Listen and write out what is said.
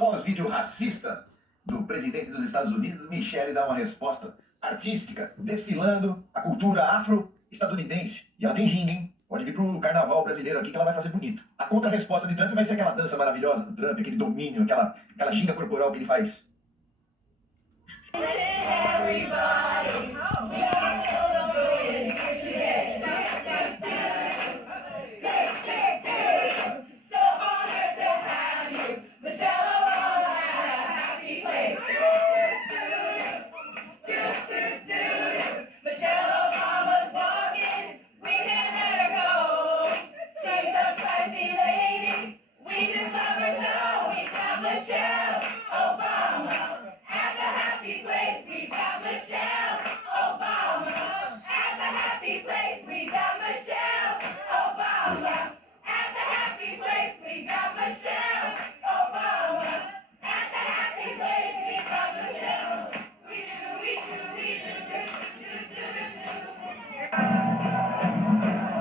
Após vídeo racista do presidente dos Estados Unidos, Michelle dá uma resposta artística, desfilando a cultura afro-estadunidense. E ela tem ginga, hein? Pode vir pro carnaval brasileiro aqui que ela vai fazer bonito. A contra-resposta de Trump vai ser aquela dança maravilhosa do Trump, aquele domínio, aquela ginga corporal que ele faz. Everybody.